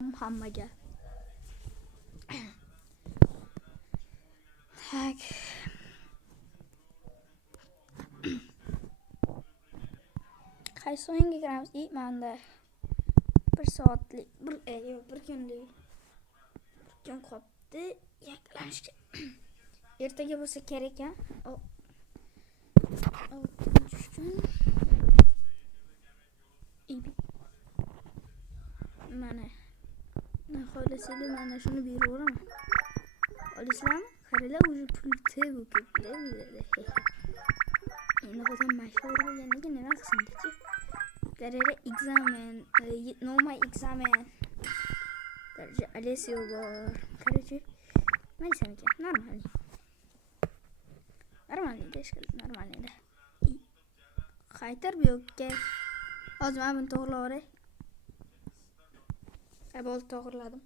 hammaga. Tak. Qaysi o'yinga kiramiz? Manda 1 soatlik, bir kunlik. Bir kun qoldi. Yaklanishga. Ertaga bo'lsa kerak ekan. 6-kun. Mana xohlasanglar mana shuni beraveraman. Olasizlarmi? Qaralar уже pulti bu ketdi. Endi hozir mashhur bo'lganiga nima qilsin-chi? Qaralar examen, normal examen. Daraja Alessio bor. Qarachi. Nima desam ekan? Normalniy deshkil, normalniy. Qaytar bu yo'qqa. Hozir men buni to'g'rilab oray. Bo'ldi, to'g'riladim.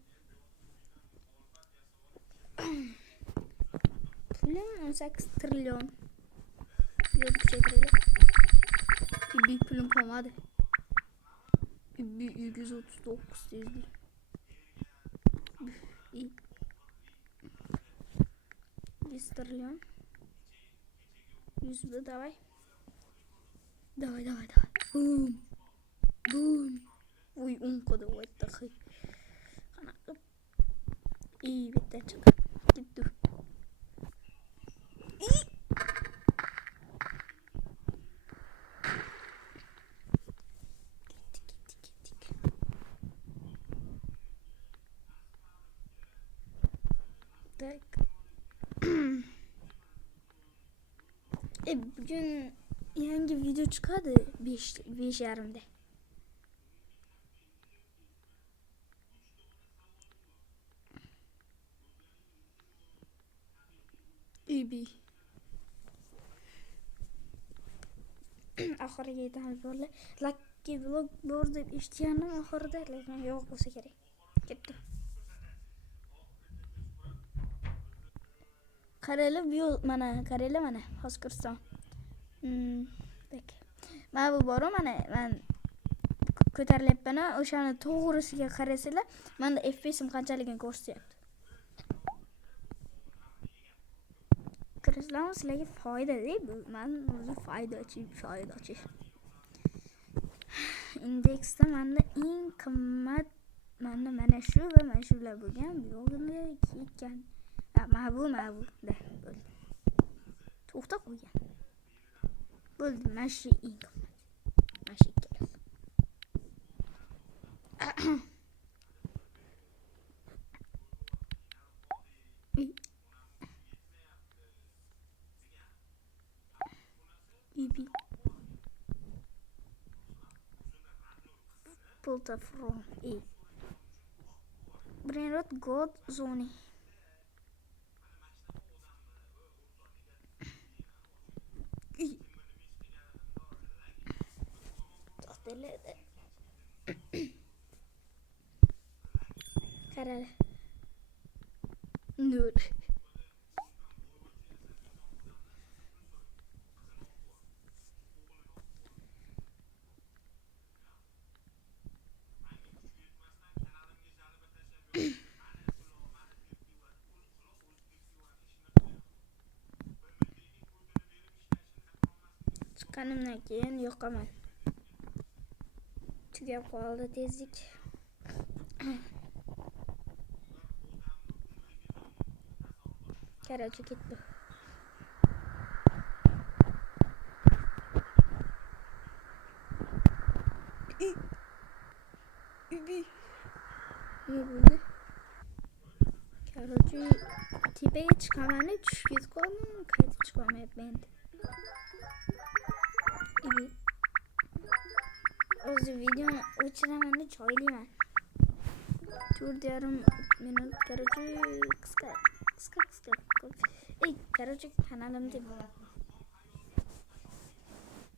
Pulim 18 trilyon. Yo'q, kuchaytirildi. Büyük pulim qolmadi. 139 tezlik. 100 trilyon. 100 bu давай. Давай. Boom. Uy, 10 kodu vattı. Qanaqa. Bitta chiqdi. Ketdi. Tak. Bugün yangi video çıkardı 5:30'da. İyi. Oxiriga yetamiz bo'ldi. Lucky vlog bor deb eshitgandim oxirida, lekin yo'q bo'lsa kerak. Ketdi. Qaralar bu mana hozirsan. Bek. Mana bu bor mana men ko'tarilyapman, o'shani to'g'risiga qarasanglar, menda FPS'im qanchaligini ko'rsatyapti. Kirishlar sizlarga foyda deydi. Men o'zi foydachi. Indeksda menda eng qimmat mana shu va mana shular bo'lgan. Bu yo'g'ini ketgan. Mana bu da bo'ldi. To'xta qo'ygan. Bo'ldi, mana shu eng qimmat. Mana shu ikkalasi. Pulled from Brainrot God Zone. Karar. Nur. Chiqqanimdan keyin yo'qaman. Tugab qoldi tezlik. Karachi ketdi. Ne bo'ldi? Karachi tepaga chiqaman, tushib ketib qoldim, qaytib chiqolmayapman. O'zi videoni o'chiraman, choylayman. 4,5 minut karachi qisqa. Karachi kanalimda